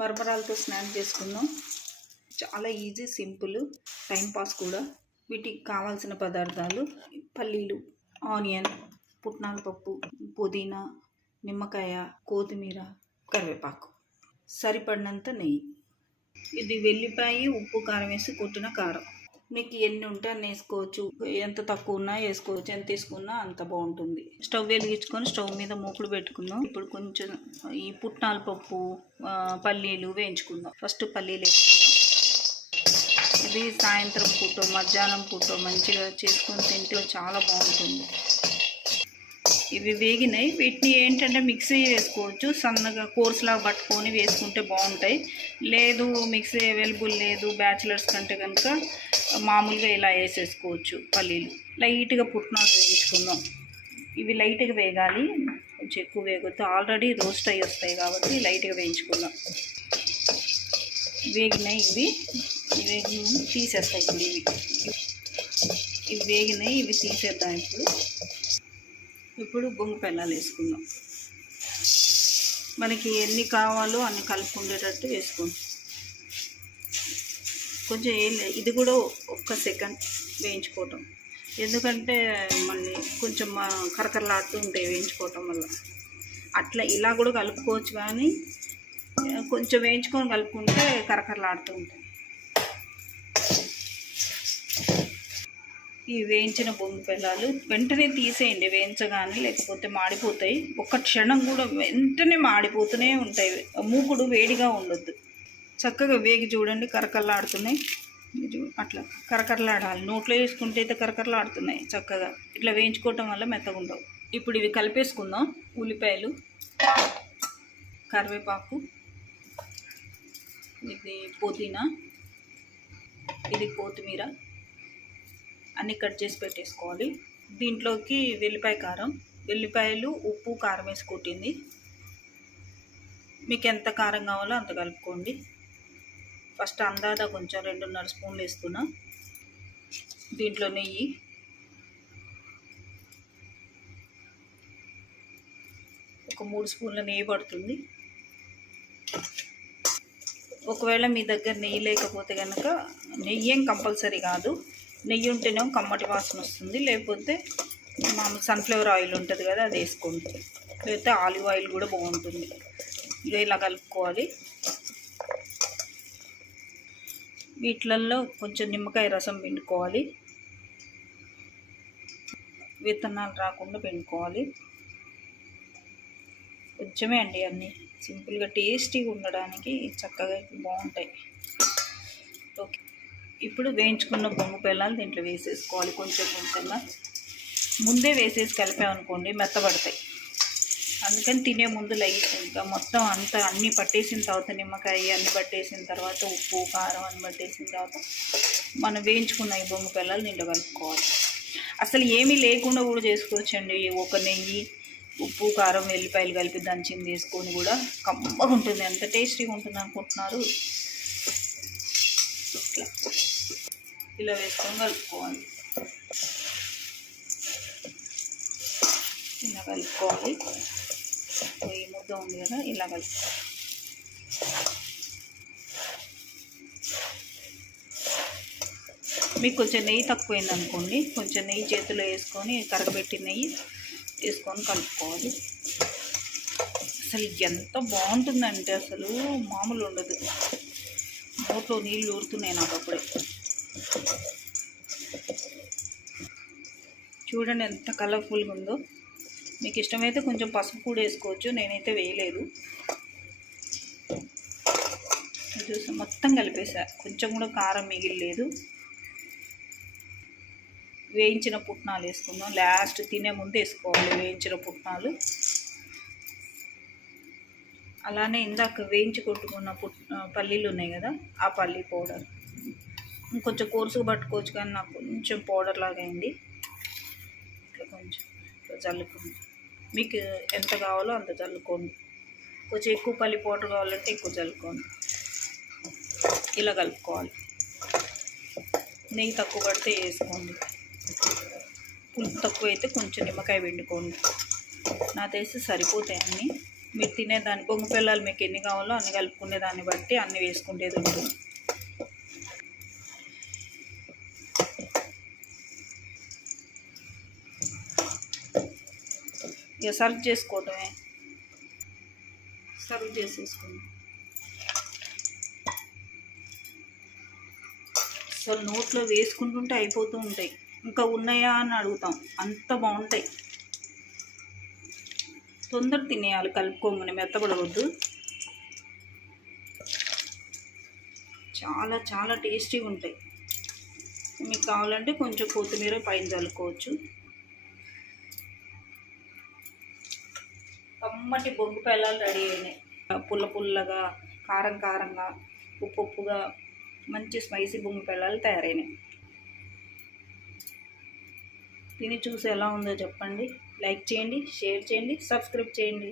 మరమరాలతో snack చేసుకుందాం. చాలా easy, simple, timepass కూడా. వీటికి కావాల్సిన పదార్థాలు: పల్లీలు, ఆనియన్, పుట్నాల పప్పు, పుదీనా, నిమ్మకాయ, కొత్తిమీర, కరివేపాకు, సరిపడినంత నెయ్యి. ఇది వెల్లిపాయ, ఉప్పు, కారం వేసి కొట్టిన కారం. మీకు ఎన్ని ఉంటే అన్ని వేసుకోవచ్చు. ఎంత తక్కువ ఉన్నా వేసుకోవచ్చు, ఎంత తీసుకున్నా అంత బాగుంటుంది. స్టవ్ వెలిగించుకొని స్టవ్ మీద మూకుడు పెట్టుకుందాం. ఇప్పుడు కొంచెం ఈ పుట్నాల పప్పు, పల్లీలు వేయించుకుందాం. ఫస్ట్ పల్లీలు వేసుకుందాం. ఇది సాయంత్రం పూట, మధ్యాహ్నం పూట మంచిగా చేసుకొని తింటే చాలా బాగుంటుంది. ఇవి వేగినాయి. వీటిని ఏంటంటే మిక్సీ వేసుకోవచ్చు. సన్నగా కోర్సులాగా పట్టుకొని వేసుకుంటే బాగుంటాయి. లేదు మిక్సీ అవైలబుల్ లేదు బ్యాచిలర్స్ కంటే కనుక మామూలుగా ఇలా వేసేసుకోవచ్చు. పల్లీలు లైట్గా పుట్నాలు వేయించుకుందాం. ఇవి లైట్గా వేగాలి, కొంచెం ఎక్కువ వేగొద్దు. ఆల్రెడీ రోస్ట్ అయ్యి వస్తాయి కాబట్టి లైట్గా వేయించుకుందాం. వేగినాయి ఇవి తీసేస్తాయి. ఇప్పుడు ఇవి వేగినాయి, ఇవి తీసేద్దాం. ఇప్పుడు బొంగు పెళ్ళాలు వేసుకుందాం. మనకి ఎన్ని కావాలో అన్ని కలుపుకుండేటట్టు వేసుకోండి. కొంచెం ఇది కూడా ఒక్క సెకండ్ వేయించుకోవటం, ఎందుకంటే మళ్ళీ కొంచెం కరకరలాడుతూ ఉంటాయి వేయించుకోవటం వల్ల. అట్లా ఇలా కూడా కలుపుకోవచ్చు, కానీ కొంచెం వేయించుకొని కలుపుకుంటే కరకరలాడుతూ ఉంటాయి. ఈ వేయించిన బొంగు పెళ్ళాలు వెంటనే తీసేయండి వేయించగానే, లేకపోతే మాడిపోతాయి. ఒక్క క్షణం కూడా వెంటనే మాడిపోతూనే ఉంటాయి. మూకుడు వేడిగా ఉండొద్దు. చక్కగా వేగి చూడండి, కరకరలాడుతున్నాయి. అట్లా కరకరలాడాలి. నోట్లో వేసుకుంటే అయితే కరకరలాడుతున్నాయి. చక్కగా ఇట్లా వేయించుకోవటం వల్ల మెత్తగా ఉండవు. ఇప్పుడు ఇవి కలిపేసుకుందాం. ఉల్లిపాయలు, కరివేపాకు, ఇది పుదీనా, ఇది కొత్తిమీర అన్నీ కట్ చేసి పెట్టేసుకోవాలి. దీంట్లోకి వెల్లిపాయ కారం, వెల్లిపాయలు, ఉప్పు, కారం వేసి కొట్టింది. మీకు ఎంత కారం కావాలో అంత కలుపుకోండి. ఫస్ట్ అందాదా కొంచెం 2.5 స్పూన్లు వేస్తున్నా. దీంట్లో నెయ్యి, ఒక 3 స్పూన్ల నెయ్యి పడుతుంది. ఒకవేళ మీ దగ్గర నెయ్యి లేకపోతే కనుక నెయ్యి ఏం కంపల్సరీ కాదు. నెయ్యి ఉంటేనేమో కమ్మటి వాసన వస్తుంది. లేకపోతే మామూలు సన్ఫ్లవర్ ఆయిల్ ఉంటుంది కదా, అది వేసుకోండి. లేకపోతే ఆలివ్ ఆయిల్ కూడా బాగుంటుంది. ఇక ఇలా కలుపుకోవాలి. వీటిలలో కొంచెం నిమ్మకాయ రసం పిండుకోవాలి. విత్తనాలు రాకుండా పిండుకోవాలి. కొంచెమే అండి, అన్నీ సింపుల్గా టేస్టీగా ఉండడానికి చక్కగా బాగుంటాయి. ఓకే, ఇప్పుడు వేయించుకున్న బొంగు పెళ్ళాలు దీంట్లో వేసేసుకోవాలి. కొంచెం కొంచెంగా ముందే వేసేసి కలిపామనుకోండి మెత్తబడతాయి. అందుకని తినే ముందు లైట్గా మొత్తం అంతా అన్నీ పట్టేసిన తర్వాత, నిమ్మకాయ అన్నీ పట్టేసిన తర్వాత, ఉప్పు, కారం అన్నీ పట్టేసిన తర్వాత మనం వేయించుకున్న ఈ బొంగు పెళ్ళాలు దీంట్లో కలుపుకోవాలి. అసలు ఏమీ లేకుండా కూడా చేసుకోవచ్చండి. ఒక నెయ్యి, ఉప్పు, కారం, వెల్లిపాయలు కలిపి దంచింది వేసుకొని కూడా కమ్మగా ఉంటుంది. ఎంత టేస్టీగా ఉంటుంది అనుకుంటున్నారు. ఇలా వేసుకొని కలుపుకోవాలి. ఇలా కలుపుకోవాలి. ఈ ముద్ద ఉంది కదా, ఇలా కలుపుకోవాలి. మీకు కొంచెం నెయ్యి తక్కువైంది అనుకోండి, కొంచెం నెయ్యి చేతిలో వేసుకొని, కరగబెట్టి నెయ్యి వేసుకొని కలుపుకోవాలి. అసలు ఎంత బాగుంటుందంటే అసలు మామూలు ఉండదు. నోట్లో నీళ్ళు ఊరుతున్నాయి నాకు అప్పుడే. చూడండి ఎంత కలర్ఫుల్గా ఉందో. మీకు ఇష్టమైతే కొంచెం పసుపు కూడా వేసుకోవచ్చు, నేనైతే వేయలేదు. చూసి మొత్తం కలిపేసా, కొంచెం కూడా కారం మిగిలిలేదు. వేయించిన పుట్నాలు వేసుకుందాం. లాస్ట్ తినే ముందు వేసుకోవాలి వేయించిన పుట్నాలు. అలానే ఇందాక వేయించి కొట్టుకున్న పల్లీలు ఉన్నాయి కదా, ఆ పల్లీ పౌడర్ ఇంకొంచెం కోర్సుగా పట్టుకోవచ్చు, కానీ నాకు కొంచెం పౌడర్ లాగా అయింది. ఇట్లా కొంచెం జల్లుకోండి. మీకు ఎంత కావాలో అంత జల్లుకోండి. కొంచెం ఎక్కువ పల్లి పౌడర్ కావాలంటే ఎక్కువ జల్లుకోండి. ఇలా కలుపుకోవాలి. నెయ్యి తక్కువ పడితే వేసుకోండి. పులుపు తక్కువ అయితే కొంచెం నిమ్మకాయ పిండుకోండి. నా తెలిసి సరిపోతాయి అన్నీ. మీరు తినేదాన్ని బొంగు పిల్లలు మీకు ఎన్ని కావాలో అన్ని కలుపుకునే దాన్ని బట్టి అన్ని వేసుకునేది ఉంటుంది. ఇక సర్వ్ చేసుకోవటమే. సర్వ్ చేసేసుకుందాం. అసలు నోట్లో వేసుకుంటుంటే అయిపోతూ ఉంటాయి. ఇంకా ఉన్నాయా అని అడుగుతాం, అంత బాగుంటాయి. తొందర తినేయాలి కలుపుకోగానే, మెత్తబడవద్దు. చాలా చాలా టేస్టీగా ఉంటాయి. మీకు కావాలంటే కొంచెం కొత్తిమీర పైన చల్లుకోవచ్చు. కమ్మటి బొగ్గు పేలాలు రెడీ అయినాయి. పుల్ల పుల్లగా, కారం కారంగా, ఉప్పు ఉప్పుగా మంచి స్పైసీ బొగ్గు పేలాలు తయారైనాయి. తిని చూసి ఎలా ఉందో చెప్పండి. లైక్ చేయండి, షేర్ చేయండి, సబ్స్క్రైబ్ చేయండి.